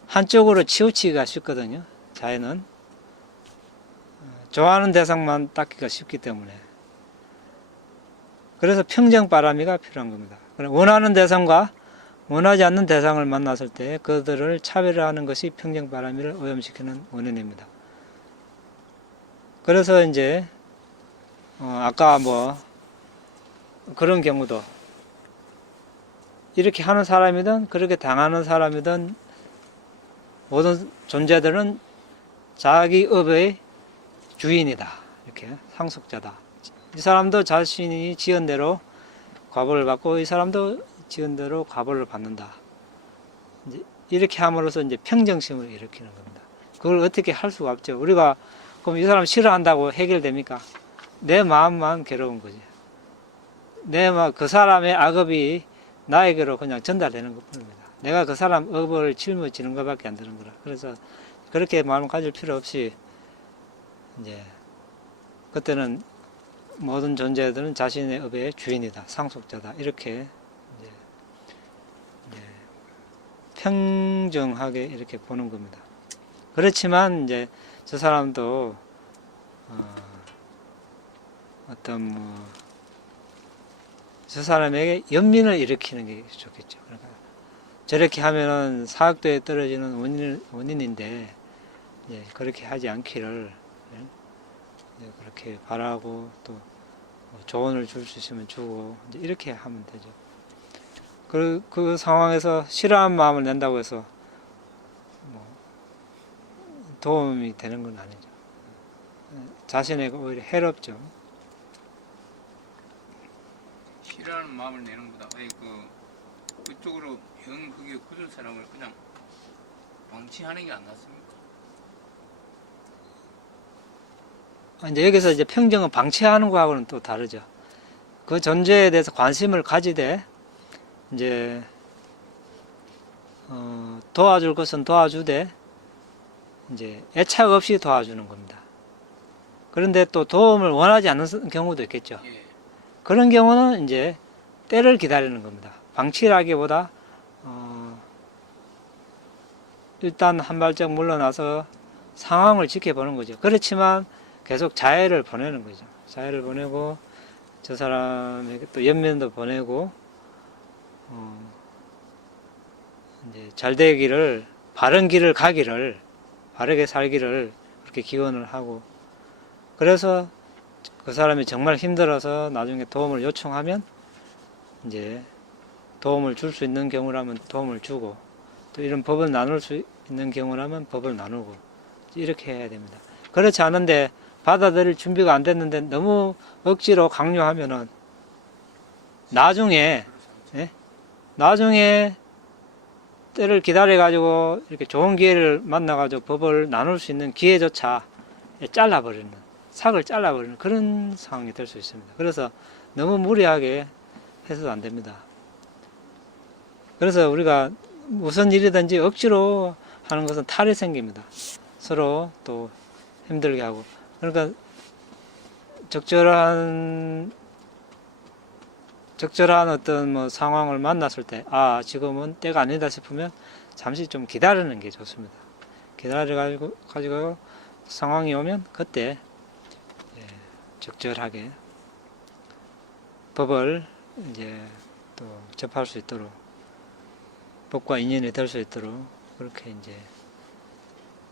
한쪽으로 치우치기가 쉽거든요. 자애는 좋아하는 대상만 닦기가 쉽기 때문에. 그래서 평정바람이가 필요한 겁니다. 원하는 대상과 원하지 않는 대상을 만났을 때 그들을 차별하는 것이 평정바람이를 오염시키는 원인입니다. 그래서 이제 아까 뭐 그런 경우도 이렇게 하는 사람이든 그렇게 당하는 사람이든 모든 존재들은 자기 업의 주인이다, 이렇게 상속자다. 이 사람도 자신이 지은 대로 과보를 받고 이 사람도 지은 대로 과보를 받는다. 이렇게 함으로써 이제 평정심을 일으키는 겁니다. 그걸 어떻게 할 수가 없죠. 우리가 그럼 이 사람 싫어한다고 해결됩니까? 내 마음만 괴로운 거지. 그 사람의 악업이 나에게로 그냥 전달되는 것 뿐입니다. 내가 그 사람 업을 짊어지는 것밖에 안 되는 거라. 그래서 그렇게 마음 가질 필요 없이 이제 그때는 모든 존재들은 자신의 업의 주인이다, 상속자다, 이렇게 이제 평정하게 이렇게 보는 겁니다. 그렇지만 이제 저 사람도 저 사람에게 연민을 일으키는 게 좋겠죠. 그러니까 저렇게 하면은 사학도에 떨어지는 원인인데 그렇게 하지 않기를 그렇게 바라고 또 조언을 줄 수 있으면 주고 이렇게 하면 되죠. 그 상황에서 싫어하는 마음을 낸다고 해서 도움이 되는 건 아니죠. 자신에게 오히려 해롭죠. 싫어하는 마음을 내는 것보다 그쪽으로 영 그게 굳은 사람을 그냥 방치하는 게 안 낫습니까? 이제 여기서 이제 평정은 방치하는 거하고는 또 다르죠. 그 존재에 대해서 관심을 가지되 이제 도와줄 것은 도와주되 이제 애착 없이 도와주는 겁니다. 그런데 또 도움을 원하지 않는 경우도 있겠죠. 예. 그런 경우는 이제 때를 기다리는 겁니다. 방치라기보다 일단 한 발짝 물러나서 상황을 지켜보는 거죠. 그렇지만 계속 자해를 보내는 거죠. 자해를 보내고 저 사람에게 또 연면도 보내고 이제 잘 되기를, 바른 길을 가기를, 바르게 살기를 그렇게 기원을 하고, 그래서 그 사람이 정말 힘들어서 나중에 도움을 요청하면 이제 도움을 줄 수 있는 경우라면 도움을 주고, 또 이런 법을 나눌 수 있는 경우라면 법을 나누고, 이렇게 해야 됩니다. 그렇지 않은데 받아들일 준비가 안 됐는데 너무 억지로 강요하면은 나중에 때를 기다려 가지고 이렇게 좋은 기회를 만나 가지고 법을 나눌 수 있는 기회조차 잘라버리는, 삭을 잘라버리는 그런 상황이 될 수 있습니다. 그래서 너무 무리하게 해서도 안 됩니다. 그래서 우리가 무슨 일이든지 억지로 하는 것은 탈이 생깁니다. 서로 또 힘들게 하고. 그러니까 적절한 어떤 상황을 만났을 때, 지금은 때가 아니다 싶으면 잠시 좀 기다리는 게 좋습니다. 기다려가지고 상황이 오면 그때 적절하게 법을 이제 또 접할 수 있도록, 법과 인연이 될 수 있도록 그렇게 이제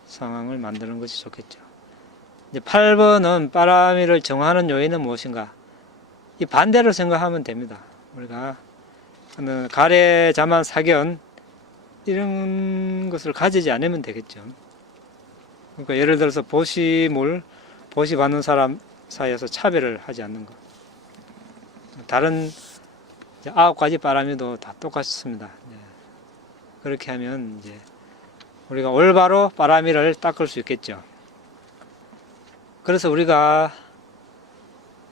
상황을 만드는 것이 좋겠죠. 이제 8번은 빠라미를 정하는 요인은 무엇인가? 이 반대로 생각하면 됩니다. 우리가 가래, 자만, 사견 이런 것을 가지지 않으면 되겠죠. 그러니까 예를 들어서 보시 받는 사람 사이에서 차별을 하지 않는 것. 다른 9가지 빠라미도 다 똑같습니다. 그렇게 하면 이제 우리가 올바로 빠라미를 닦을 수 있겠죠. 그래서 우리가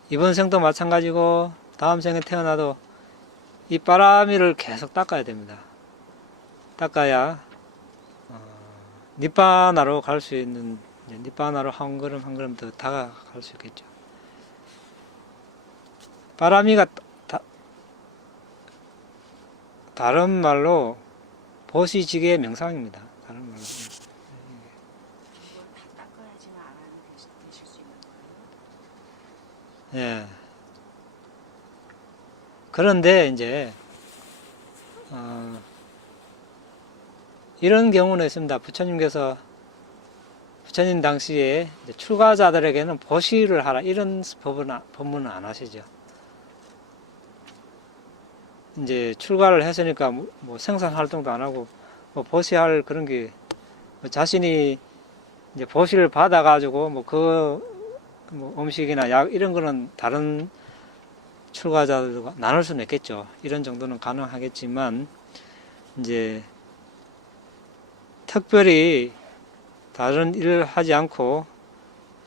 이번 생도 마찬가지고 다음 생에 태어나도 이 빠라미를 계속 닦아야 됩니다. 닦아야 니빠나로 갈 수 있는, 니빠나로 한 걸음 한 걸음 더 다가갈 수 있겠죠. 빠라미가 다른 말로 보시지계의 명상입니다. 다른 말로. 이걸 다 닦아야지만 알아는 되실 수 있는 거예요? 예. 그런데 이제 이런 경우는 있습니다. 부처님 당시에 이제 출가자들에게는 보시를 하라, 이런 법문은 안 하시죠. 이제 출가를 했으니까 뭐 생산 활동도 안 하고 보시할 그런 게, 자신이 이제 보시를 받아가지고 음식이나 약 이런 거는 다른 출가자들과 나눌 수는 있겠죠. 이런 정도는 가능하겠지만 이제 특별히 다른 일을 하지 않고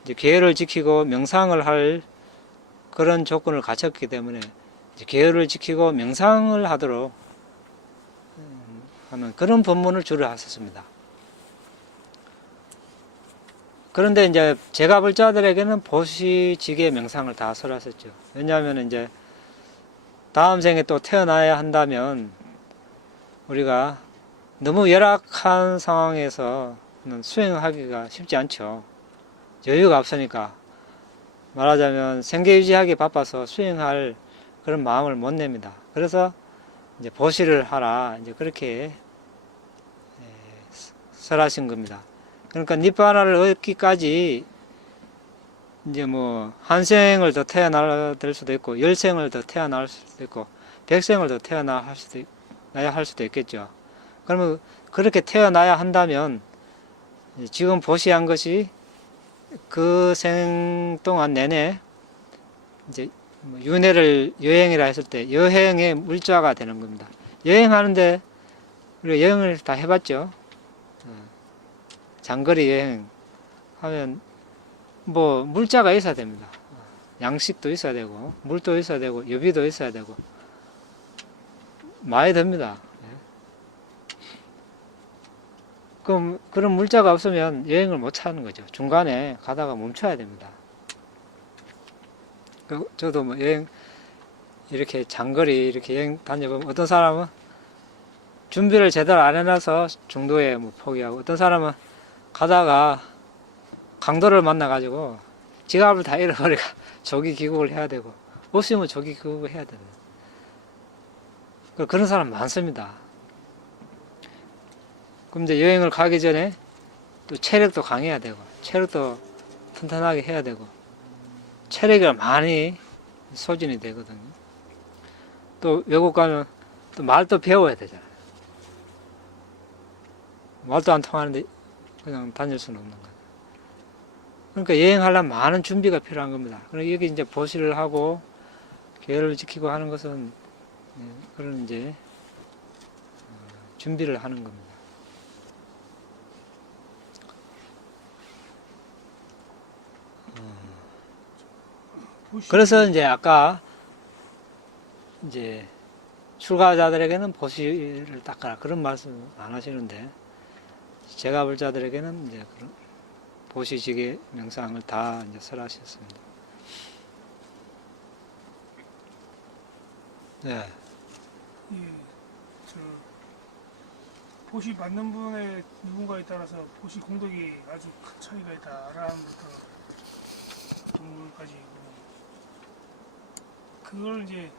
이제 계율을 지키고 명상을 할 그런 조건을 갖췄기 때문에 이제 계율을 지키고 명상을 하도록 하는 그런 법문을 주로 하셨습니다. 그런데 이제 제가불자들에게는 보시지계 명상을 다 설하셨죠. 왜냐하면 이제 다음 생에 또 태어나야 한다면 우리가 너무 열악한 상황에서는 수행하기가 쉽지 않죠. 여유가 없으니까 말하자면 생계 유지하기 바빠서 수행할 그런 마음을 못 냅니다. 그래서 이제 보시를 하라 이제 그렇게 설하신 겁니다. 그러니까 니바나를 얻기까지 이제 뭐 한 생을 더 태어나야 될 수도 있고 10생을 더 태어날 수도 있고 100생을 더 태어나야 할 수도 있겠죠. 그러면 그렇게 태어나야 한다면 지금 보시한 것이 그 생 동안 내내 이제 윤회를 여행이라 했을 때 여행의 물자가 되는 겁니다. 여행하는데 우리가 여행을 다 해봤죠. 장거리 여행 하면 뭐 물자가 있어야 됩니다. 양식도 있어야 되고 물도 있어야 되고 여비도 있어야 되고 많이 듭니다. 그럼 그런 물자가 없으면 여행을 못 하는 거죠. 중간에 가다가 멈춰야 됩니다. 저도 뭐 여행 이렇게 장거리 이렇게 여행 다녀보면 어떤 사람은 준비를 제대로 안 해놔서 중도에 뭐 포기하고 어떤 사람은 가다가 강도를 만나가지고 지갑을 다 잃어버리고 조기 귀국을 해야 되고 없으면 조기 귀국을 해야 됩니다. 그런 사람 많습니다. 그럼 이제 여행을 가기 전에 또 체력도 강해야 되고 체력도 튼튼하게 해야 되고 체력이 많이 소진이 되거든요. 또 외국 가면 또 말도 배워야 되잖아요. 말도 안 통하는데 그냥 다닐 수는 없는 거예요. 그러니까 여행하려면 많은 준비가 필요한 겁니다. 그러니까 여기 이제 보시를 하고 계율을 지키고 하는 것은 그런 이제 준비를 하는 겁니다. 그래서 이제 아까 이제 출가자들에게는 보시를 닦아라 그런 말씀 안 하시는데 제가불자들에게는 이제 그런 보시지계 명상을 다 이제 설하셨습니다. 네. 예, 저 보시 받는 분의 누군가에 따라서 보시 공덕이 아주 큰 차이가 있다. 아라함부터 동물까지 그걸 이제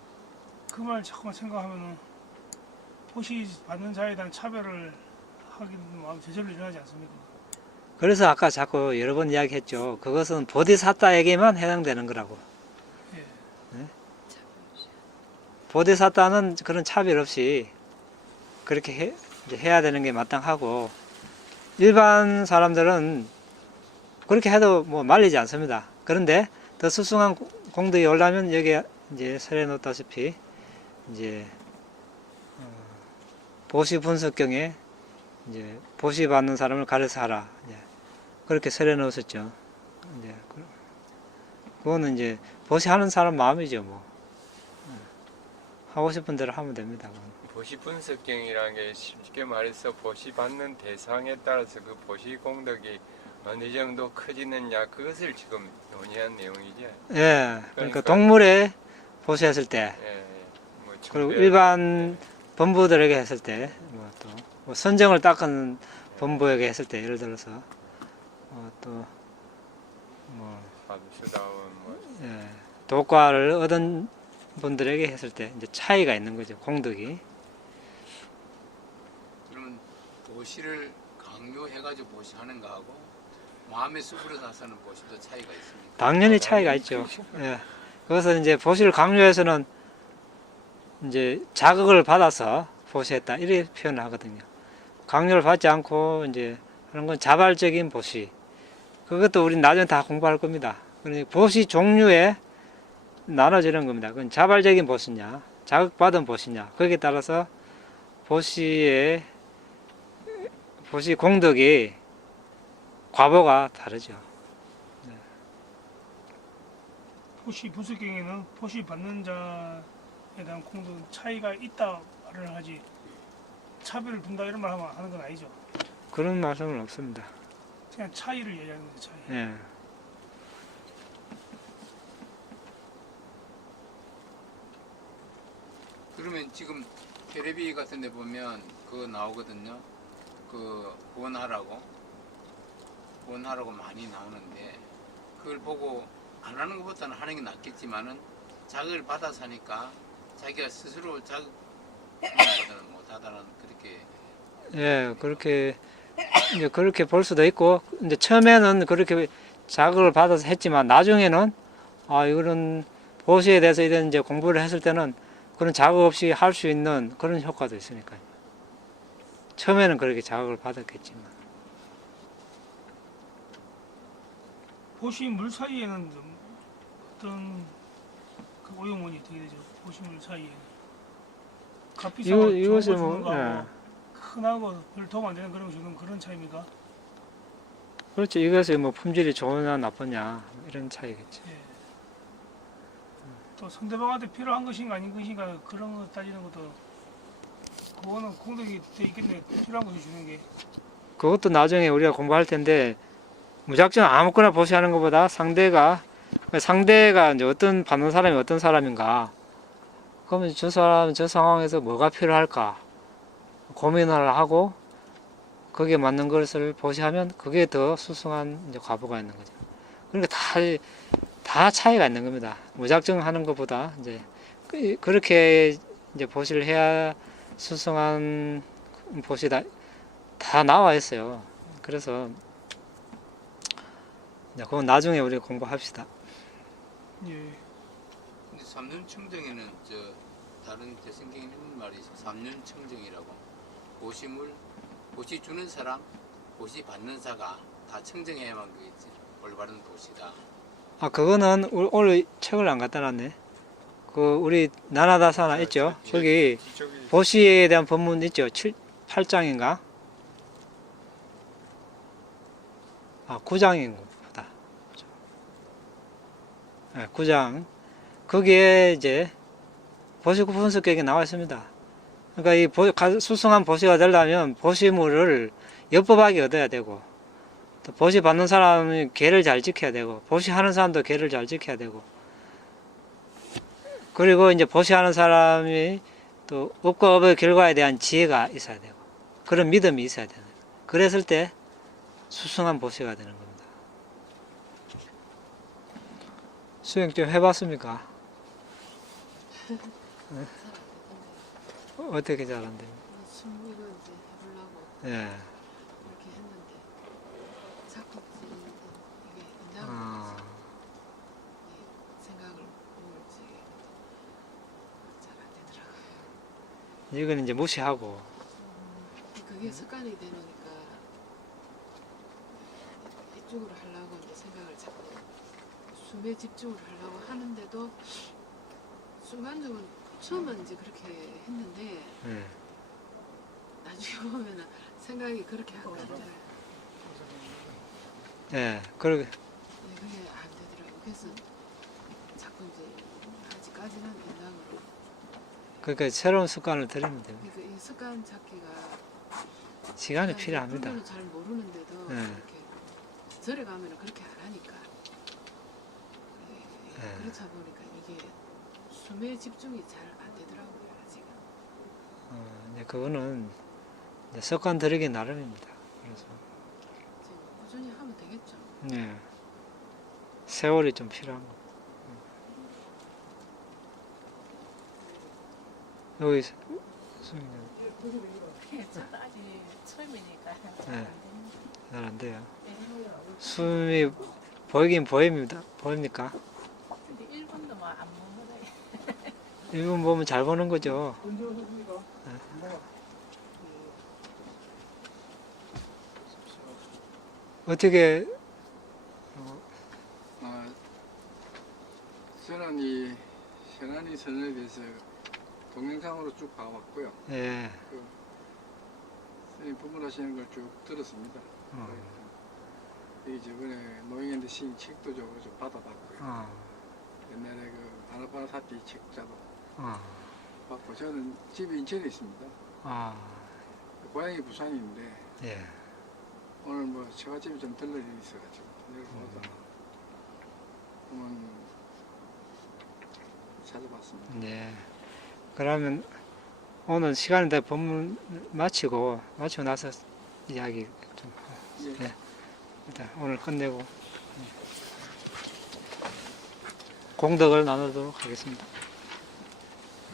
그 말 자꾸만 생각하면은 보시 받는 자에 대한 차별을 하기는 마음 저절로 일어나지 않습니까? 그래서 아까 자꾸 여러 번 이야기했죠. 그것은 보디사타에게만 해당되는 거라고. 예. 네? 보디사타는 그런 차별 없이 그렇게 이제 해야 되는 게 마땅하고 일반 사람들은 그렇게 해도 뭐 말리지 않습니다. 그런데 더 수승한 공덕이 오려면 여기에 이제 설해 놓다시피 이제 보시 분석경에 이제 보시 받는 사람을 가려서 하라. 이제 그렇게 설해 놓으셨죠. 이제 그거는 이제 보시 하는 사람 마음이죠, 뭐. 하고 싶은 대로 하면 됩니다. 보시 분석경이라는 게 쉽게 말해서 보시 받는 대상에 따라서 그 보시 공덕이 어느 정도 커지느냐 그것을 지금 논의한 내용이죠. 예, 그러니까 동물에 보시했을 때, 뭐 그리고 청배, 일반 범부들에게 했을 때, 뭐 또, 뭐 선정을 닦은 범부에게 했을 때, 예를 들어서, 또, 뭐, 감수다운 뭐 예, 도과를 얻은 분들에게 했을 때, 이제 차이가 있는 거죠, 공덕이. 그러면 보시를 강요해가지고 보시하는 거하고 마음에 쑥으로 사서는 보시도 차이가 있습니다. 당연히 차이가 있죠. 예. 그것은 이제 보시를 강요해서는 이제 자극을 받아서 보시했다 이렇게 표현을 하거든요. 강요를 받지 않고 이제 하는 건 자발적인 보시. 그것도 우리 나중에 다 공부할 겁니다. 그러니까 보시 종류에 나눠지는 겁니다. 그건 자발적인 보시냐, 자극받은 보시냐. 거기에 따라서 보시 공덕이 과보가 다르죠. 보시 분석경에는 보시 받는 자의 대한 공도 차이가 있다 말을 하지 차별을 둔다 이런 말 하는 건 아니죠. 그런 말씀은 없습니다. 그냥 차이를 얘기하는 거죠. 차이. 예. 그러면 지금 테레비 같은 데 보면 그거 나오거든요. 그 원하라고 많이 나오는데 그걸 보고 안 하는 것보다는 하는 게 낫겠지만은 자극을 받아서 하니까 자기가 스스로 자극보다는 못하다는 그렇게 예, 그렇게 이제 그렇게 볼 수도 있고 이제 처음에는 그렇게 자극을 받아서 했지만 나중에는 아 이거는 보시에 대해서 이런 이제 공부를 했을 때는 그런 자극 없이 할 수 있는 그런 효과도 있으니까요. 처음에는 그렇게 자극을 받았겠지만 보시 물 사이에는 좀 어떤 그 오염원이 어떻게 되죠? 보시 물 사이에는 값비싸고 이것을 좋은 거 뭐 주는 거하고 예. 흔하고 별 도움 안 되는 그런 거 주는 그런 차이입니까? 그렇죠. 이것이 뭐 품질이 좋으냐 나쁘냐 이런 차이겠죠. 예. 또 상대방한테 필요한 것인가 아닌 것인가 그런 거 따지는 것도 그거는 공덕이 돼 있겠네. 필요한 것을 주는 게. 그것도 나중에 우리가 공부할 텐데 무작정 아무거나 보시하는 것보다 상대가 이제 어떤 받는 사람이 어떤 사람인가 그러면 저 사람 저 상황에서 뭐가 필요할까 고민을 하고 거기에 맞는 것을 보시하면 그게 더 수승한 이제 과보가 있는 거죠. 그러니까 다 차이가 있는 겁니다. 무작정 하는 것보다 이제 그렇게 이제 보시를 해야 수승한 보시 다 나와 있어요. 그래서 이제 그건 나중에 우리 공부합시다. 예. 근데 삼륜청정에는 저 다른 대성경에 있는 말이 있어. 삼륜청정이라고 보시 주는 사람, 보시 받는 자가 다 청정해야만 그겠지. 올바른 보시다. 아 그거는 오늘 책을 안 갖다 놨네. 그 우리 나나다사나 있죠. 거기 저기 보시에 대한 본문 있죠. 8장인가? 아 9장인 보다. 네, 9장. 거기에 이제 보시 분석객이 나와 있습니다. 그러니까 이 수승한 보시가 되려면 보시물을 엿법하게 얻어야 되고 또 보시 받는 사람이 계를 잘 지켜야 되고 보시 하는 사람도 계를 잘 지켜야 되고 그리고 이제 보시하는 사람이 또 업과 업의 결과에 대한 지혜가 있어야 되고 그런 믿음이 있어야 되는 거예요. 그랬을 때 수승한 보시가 되는 겁니다. 수행 좀 해봤습니까? 네? 어떻게 잘한대요? 숨기로 이제 해보려고 예. 이렇게 했는데 자꾸 이게 인상을 아, 생각을 모을지 잘 안 되더라고요. 이건 이제 무시하고 그게 습관이 되니까 이쪽으로 하려고 이제 생각을 자꾸 숨에 집중을 하려고 하는데도 순간적으로 처음은 이제 그렇게 했는데 예. 나중에 보면은 생각이 그렇게 하고 안 돼요. 예. 그러게 그게 안 되더라고요. 그래서 자꾸 이제 아직까지는 인상으로 그러니까 새로운 습관을 들이면 됩니다. 그러니까 이 습관 찾기가 시간이 필요합니다. 분명히 잘 모르는데도 네. 이렇게 절에 가면은 그렇게 안 하니까 네. 그렇다 보니까 이게 숨에 집중이 잘 안 되더라고요 아직은. 이제 그거는 이제 습관 들이기 나름입니다. 그래서 지금 꾸준히 하면 되겠죠. 예. 세월이 좀 필요한 거. 여기 수행님 저도 아직 처음이니까 네. 잘 안 돼요. 숨이 보이긴 보입니다. 보입니까? 근데 1분도 뭐 안 먹는 1분 보면 잘 보는 거죠. 어떻게 저는 이 현안이 선언에 대해서 동영상으로 쭉 봐왔고요. 예. 선생님 부문하시는 걸 쭉 들었습니다. 어. 이 저번에 노영현대 시인 책도 좀 받아봤고요. 어. 옛날에 그 아나파나사티 책자도 어. 받고 저는 집이 인천에 있습니다. 아, 고향이 부산인데 예. 오늘 뭐 처갓집이 좀 들러 일이 있어가지고 내려보다 한번 찾아봤습니다. 네. 그러면 오늘 시간이 다 법문 마치고 나서 이야기 좀 예. 네. 일단 오늘 끝내고 공덕을 나누도록 하겠습니다.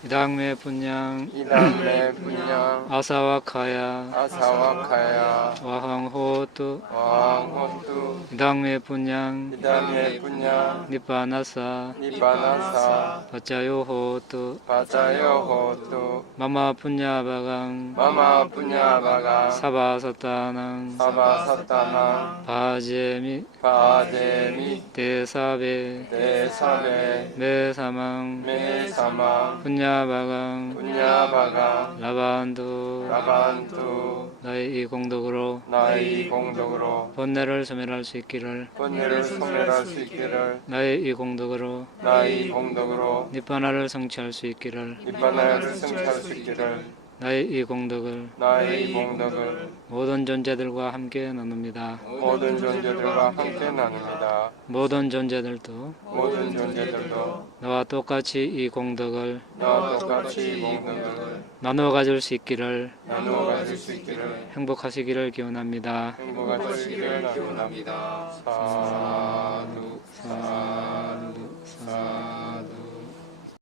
이당매 분양 이남매 분양 아사와카야 아사와카야 와항호뚜 왕호투 이당매 분양 이담예 분양 니빠나사 니바나사 바짜요호뚜 바자요호투 마마 분야바강 마마 분야바가 사바사타낭 사바사타나 바제미 바데미 대사베 대사베 메사망 메사마 분야바강 분야바가 라반두 라반투 나의 이 공덕으로 나의 공덕으로 번뇌를 소멸할 수 있기를 번뇌를 소멸할 수 있기를 나의 이 공덕으로 나의 공덕으로 니바나를 성취할 수 있기를 니바나를 성취할 수 있기를 나의 이 공덕을 나의 공덕을 모든 존재들과 함께 나눕니다. 모든 존재들과 함께 나눕니다. 모든 존재들도 모든 존재들도 나와 똑같이 이 공덕을 나와 똑같이 이 공덕을 나누어 가질 수 있기를 나누어 가질 수 있기를 행복하시기를 기원합니다. 행복하시기를 기원합니다. 사두 사두 사두